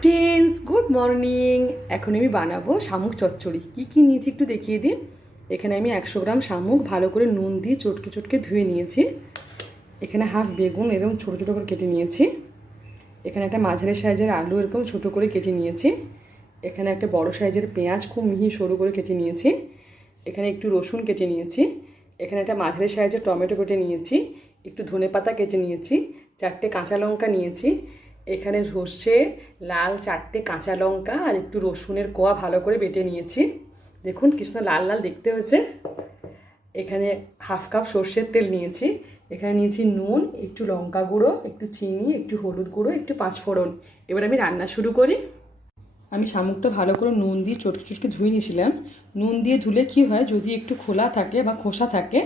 Friends, good morning. এখন আমি বানাবো শামুক চচ্চড়ি। কি নিয়েছি একটু দেখিয়ে দিই। এখানে আমি 100 গ্রাম শামুক ভালো করে নুন দিয়ে চটকে চটকে ধুয়ে নিয়েছি। এখানে হাফ বেগুন এরকম ছোটো ছোটো করে কেটে নিয়েছি। এখানে একটা মাঝারি সাইজের আলু এরকম ছোটো করে কেটে নিয়েছি। এখানে একটা বড় সাইজের পেঁয়াজ খুব মিহি সরু করে কেটে নিয়েছি। এখানে একটু রসুন কেটে নিয়েছি। এখানে একটা মাঝারি সাইজের টমেটো কেটে নিয়েছি। একটু ধনেপাতা কেটে নিয়েছি। 4টে কাঁচা লঙ্কা নিয়েছি। এখানে সর্ষে, লাল 4টে কাঁচা লঙ্কা আর একটু রসুনের কোয়া ভালো করে বেটে নিয়েছি। দেখুন কি সুন্দর লাল লাল দেখতে হয়েছে। এখানে হাফ কাপ সর্ষের তেল নিয়েছি। এখানে নিয়েছি নুন, একটু লঙ্কা গুঁড়ো, একটু চিনি, একটু হলুদ গুঁড়ো, একটু পাঁচফোড়ন। এবার আমি রান্না শুরু করি। আমি শামুকটা ভালো করে নুন দিয়ে চটকে চটকে ধুয়ে নিয়েছিলাম। নুন দিয়ে ধুলে কি হয়, যদি একটু খোলা থাকে বা খোসা থাকে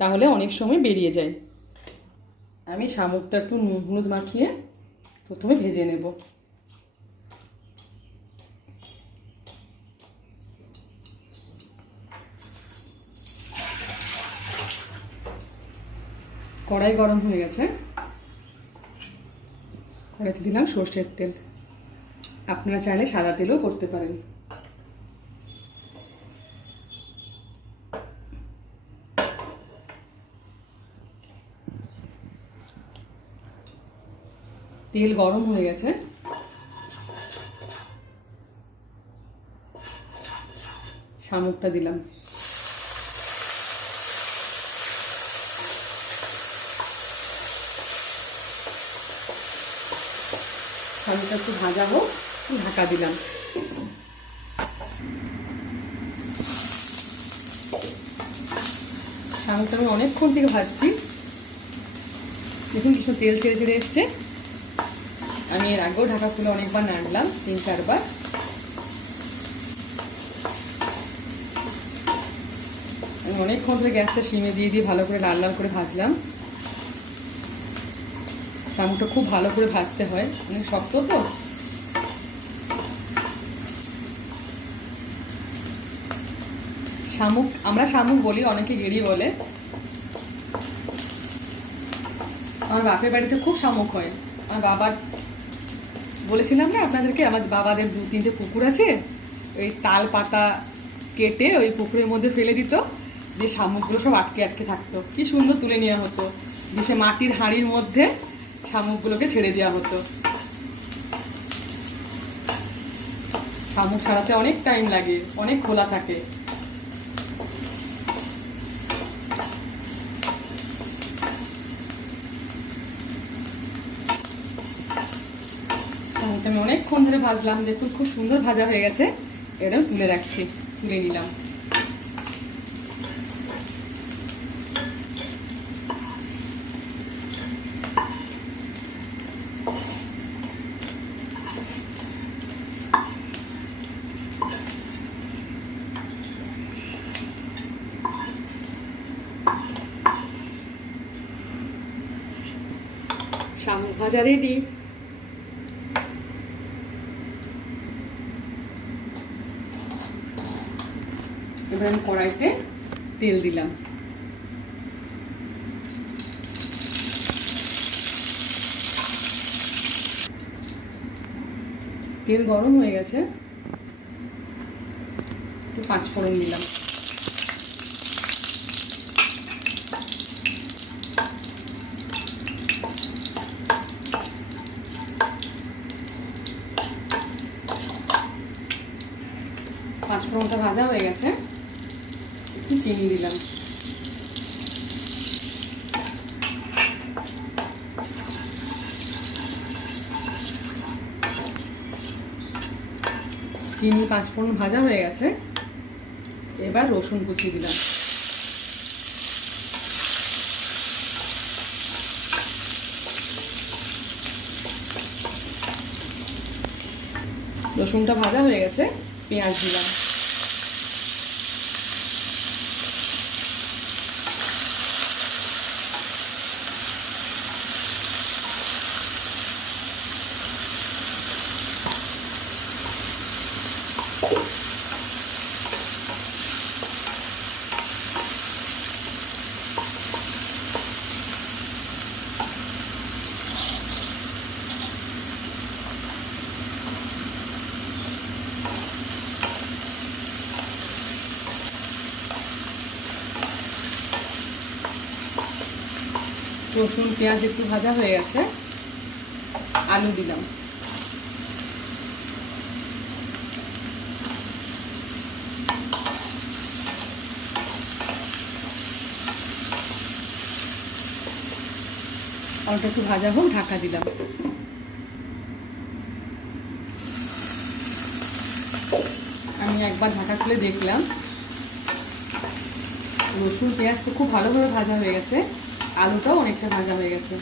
তাহলে অনেক সময় বেরিয়ে যায়। আমি শামুকটা একটু নুন হলুদ মাখিয়ে প্রথমে ভেজে নেব। কড়াই গরম হয়ে গেছে। কড়াইতে দিলাম সর্ষের তেল। আপনারা চাইলে সাদা তেলও করতে পারেন। তেল গরম হয়ে গেছে। শামুকটা দিলাম। শামুকটা একটু ভাজা হোক, ঢাকা দিলাম। শামুকটা আমি অনেকক্ষণ থেকে ভাজছি। দেখুন কিছু তেল ছেড়ে ছেড়ে এসছে। আমি এর আগেও ঢাকা খুলে অনেকবার নাড়লাম, 3-4 বার। আমি অনেকক্ষণ ধরে গ্যাসটা সিমে দিয়ে দিয়ে ভালো করে লাল লাল করে ভাজলাম। শামুকটা খুব ভালো করে ভাজতে হয়, অনেক শক্ত তো। শামুক, আমরা শামুক বলি, অনেকে গেড়ি বলে। আমার বাপের বাড়িতে খুব শামুক হয়। আমার বাবার, বলেছিলাম না আপনাদেরকে, আমার বাবাদের 2-3টে পুকুর আছে। ওই তাল পাতা কেটে ওই পুকুরের মধ্যে ফেলে দিত, যে শামুকগুলো সব আটকে আটকে থাকতো। কি সুন্দর তুলে নেওয়া হতো, যে সে মাটির হাঁড়ির মধ্যে শামুকগুলোকে ছেড়ে দেওয়া হতো। শামুক ছাড়াতে অনেক টাইম লাগে, অনেক খোলা থাকে। শামুকটা আমি অনেকক্ষণ ধরে ভাজলাম। দেখুন খুব সুন্দর ভাজা হয়ে গেছে। এটাও তুলে রাখছি, তুলে নিলাম। শামুক ভাজা রেডি। এবার আমি কড়াইতে তেল দিলাম। তেল গরম হয়ে গেছে। একটু পাঁচফোড়ন দিলাম। পাঁচফোড়নটা ভাজা হয়ে গেছে। একটু চিনি দিলাম। চিনি পাঁচফোড়ন ভাজা হয়ে গেছে। এবার রসুন কুচি দিলাম। রসুনটা ভাজা হয়ে গেছে। পেঁয়াজ দিলাম। রসুন পেঁয়াজ একটু ভাজা হয়ে গেছে, আলু দিলাম। আলুটা একটু ভাজা হোক, ঢাকা দিলাম। আমি একবার ঢাকা খুলে দেখলাম, রসুন পেঁয়াজ তো খুব ভালোভাবে ভাজা হয়ে গেছে, আলুটাও অনেকটা ভাজা হয়ে গেছে।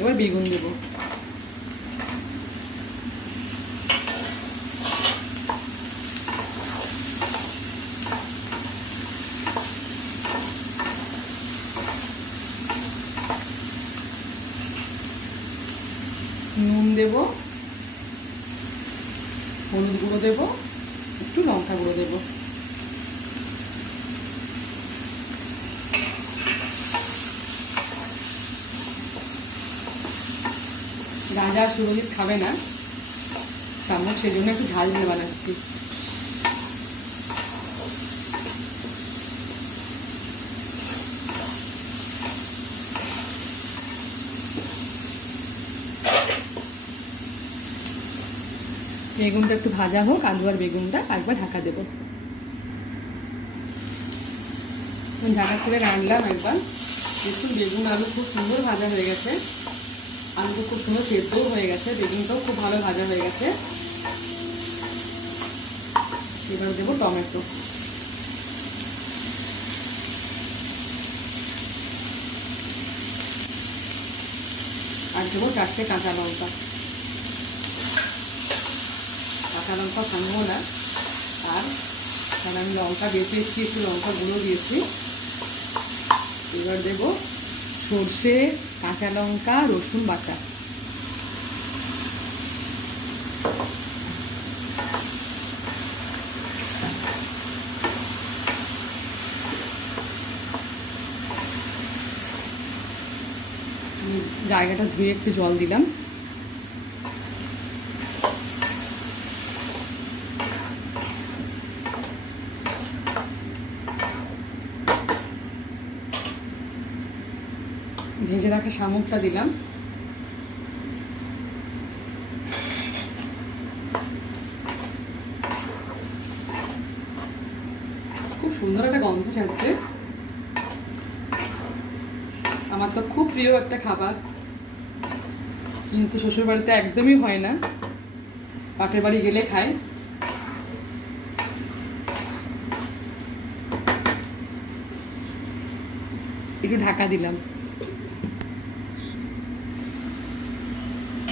এবার বেগুন দেব। নুন দেব, হলুদ গুঁড়ো দেব, একটু লঙ্কা গুঁড়ো দেব। রাজা সুরজিৎ খাবে না শামুক, সেজন্য একটু ঝাল দিয়ে বানাচ্ছি। বেগুনটা একটু ভাজা হোক, আলু আর বেগুনটা, একবার ঢাকা দেবো। ঢাকা করে রাখলাম একবার। দেখুন বেগুন আলু খুব সুন্দর ভাজা হয়ে গেছে, আলু খুব সুন্দর সেদ্ধও হয়ে গেছে, বেগুনটাও খুব ভালো ভাজা হয়ে গেছে। এবার দেবো টমেটো। আর দেবো 4টে কাঁচা লঙ্কা। কাঁচা লঙ্কা ভাঙবো না, আর কারণ আমি লঙ্কা বেটেছি, একটু লঙ্কা গুঁড়ো দিয়েছি। এবার দেবো সর্ষে, কাঁচা লঙ্কা, রসুন বাটা। জায়গাটা ধুয়ে একটু জল দিলাম। ভেজে রাখা শামুকটা দিলাম। খুব সুন্দর একটা গন্ধ ছাড়ছে। আমার তো খুব প্রিয় একটা খাবার, কিন্তু শ্বশুর বাড়িতে একদমই হয় না, বাপের বাড়ি গেলে খাই। একটু ঢাকা দিলাম।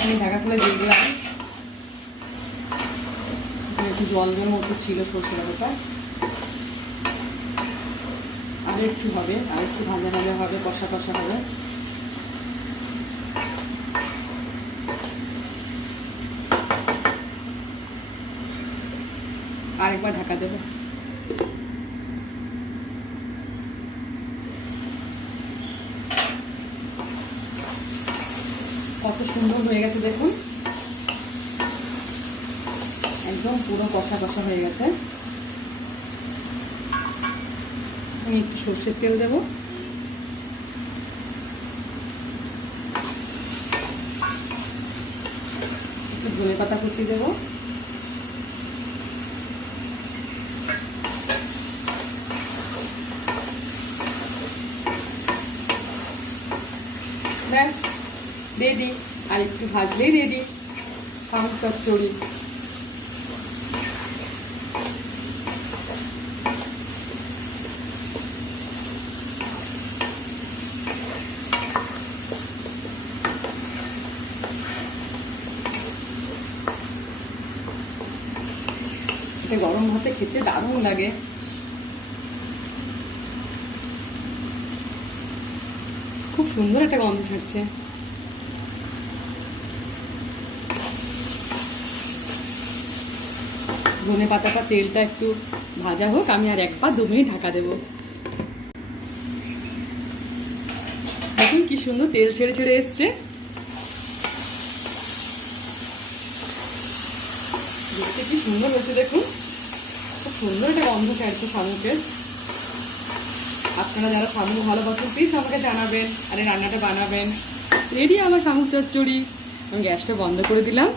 আমি ঢাকা খুলে দেখলাম একটু জলের মতো ছিল সরষে ডালটা। আর একটু হবে, আর একটু ভাজা ভাজা হবে, কষা কষা হবে। আরেকবার ঢাকা দেবো। কত সুন্দর হয়ে গেছে দেখুন, একদম পুরো কষা কষা হয়ে গেছে। আমি একটু সরষের তেল দেব। একটু ধনে পাতা কুচি দেব। ব্যাস রেডি। আর একটু ভাজলেই রেডি শামুক চচ্চড়ি। এটা গরম ভাতে খেতে দারুণ লাগে। খুব সুন্দর একটা গন্ধ ছাড়ছে। ধনে পাতাটা তেলটা একটু ভাজা হোক, আমি আর একবার 2 মিনিট ঢাকা দেবো। দেখুন কি সুন্দর তেল ছেড়ে ছেড়ে এসছে। দেখতে কি সুন্দর হয়েছে দেখুন, খুব সুন্দর একটা গন্ধ ছাড়ছে শামুকের। আপনারা যারা শামুক ভালোবাসেন প্লিজ আমাকে জানাবেন, আর এই রান্নাটা বানাবেন। রেডি আমার শামুক চচ্চড়ি। আমি গ্যাসটা বন্ধ করে দিলাম।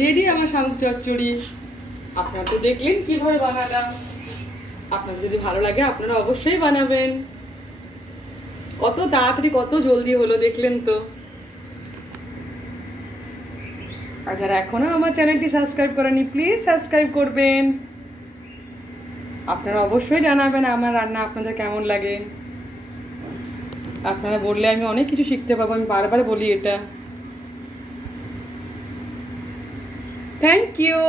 রেডি আমার শামুক চচ্চড়ি। আপনারা তো দেখলেন কিভাবে বানালাম। আপনাদের যদি ভালো লাগে আপনারা অবশ্যই বানাবেন। কত তাড়াতাড়ি কত জলদি হলো দেখলেন তো। আর যারা এখনো আমার চ্যানেলটি সাবস্ক্রাইব করেনি প্লিজ সাবস্ক্রাইব করবেন। আপনারা অবশ্যই জানাবেন আমার রান্না আপনাদের কেমন লাগে। আপনারা বললে আমি অনেক কিছু শিখতে পাবো, আমি বারবার বলি এটা। Thank you.